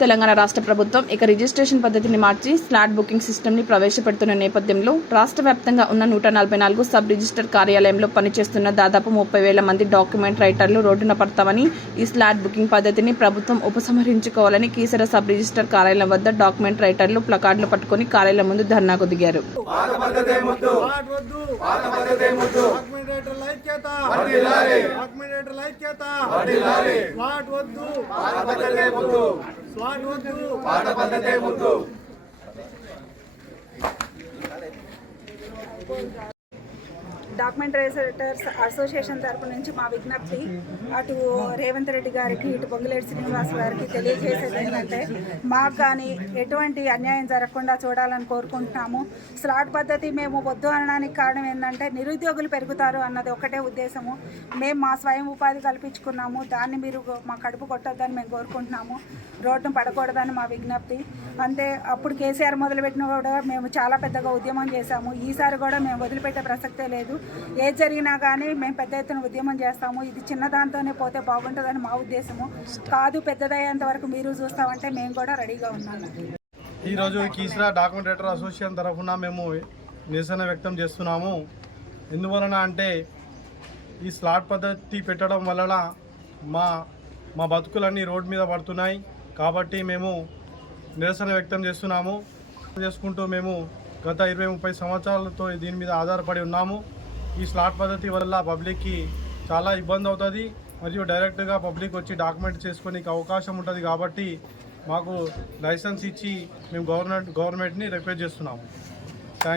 తెలంగాణ రాష్ట్ర ప్రభుత్వం ఇక రిజిస్ట్రేషన్ పద్ధతిని మార్చి స్లాట్ బుకింగ్ సిస్టమ్ని ప్రవేశపెడుతున్న నేపథ్యంలో రాష్ట్ర వ్యాప్తంగా ఉన్న నూట నలభై నాలుగు సబ్ రిజిస్టర్ కార్యాలయంలో పనిచేస్తున్న దాదాపు ముప్పై వేల మంది డాక్యుమెంట్ రైటర్లు రోడ్డున పడతామని ఈ స్లాట్ బుకింగ్ పద్ధతిని ప్రభుత్వం ఉపసంహరించుకోవాలని కీసర సబ్ రిజిస్టర్ కార్యాలయం వద్ద డాక్యుమెంట్ రైటర్లు ప్లకార్డులు పట్టుకుని కార్యాలయం ముందు ధర్నాకు దిగారు. పాట ఐక్యత స్లాట్ వద్దు. స్లాట్ వద్దు. డాక్యుమెంట్ రైటర్స్ అసోసియేషన్ తరపు నుంచి మా విజ్ఞప్తి అటు రేవంత్ రెడ్డి గారికి ఇటు పొంగులేటి శ్రీనివాస్ గారికి తెలియజేసేది ఏంటంటే మాకు కానీ ఎటువంటి అన్యాయం జరగకుండా చూడాలని కోరుకుంటున్నాము. స్లాట్ పద్ధతి మేము వద్దు అనడానికి కారణం ఏంటంటే నిరుద్యోగులు పెరుగుతారు అన్నది ఒకటే ఉద్దేశము. మేము మా స్వయం ఉపాధి కల్పించుకున్నాము. దాన్ని మీరు మా కడుపు కొట్టొద్దని మేము కోరుకుంటున్నాము. రోడ్డును పడకూడదని మా విజ్ఞప్తి. అంతే అప్పుడు కేసీఆర్ మొదలుపెట్టిన కూడా మేము చాలా పెద్దగా ఉద్యమం చేశాము. ఈసారి కూడా మేము వదిలిపెట్టే ప్రసక్తే లేదు. ఏ జరిగినా కానీ మేము పెద్ద ఎత్తున ఉద్యమం చేస్తాము. ఇది చిన్నదాంతోనే పోతే బాగుంటుందని మా ఉద్దేశము. కాదు పెద్దదయ్యేంత వరకు మీరు చూస్తామంటే మేము కూడా రెడీగా ఉన్నాము ఈరోజు కీసరా డాక్యుమెంటేటర్ అసోసియేషన్ తరఫున మేము నిరసన వ్యక్తం చేస్తున్నాము. ఎందువలన అంటే ఈ స్లాట్ పద్ధతి పెట్టడం వలన మా మా బతుకులన్నీ రోడ్ మీద పడుతున్నాయి. కాబట్టి మేము నిరసన వ్యక్తం చేస్తున్నాము. చేసుకుంటూ మేము గత ఇరవై ముప్పై సంవత్సరాలతో దీని మీద ఆధారపడి ఉన్నాము. ఈ స్లాట్ పద్ధతి వల్ల పబ్లిక్కి చాలా ఇబ్బంది అవుతుంది. మరియు డైరెక్ట్గా పబ్లిక్ వచ్చి డాక్యుమెంట్ చేసుకోనికి అవకాశం ఉంటుంది కాబట్టి మాకు లైసెన్స్ ఇచ్చి మేము గవర్నమెంట్ గవర్నమెంట్ని రిక్వెస్ట్ చేస్తున్నాము.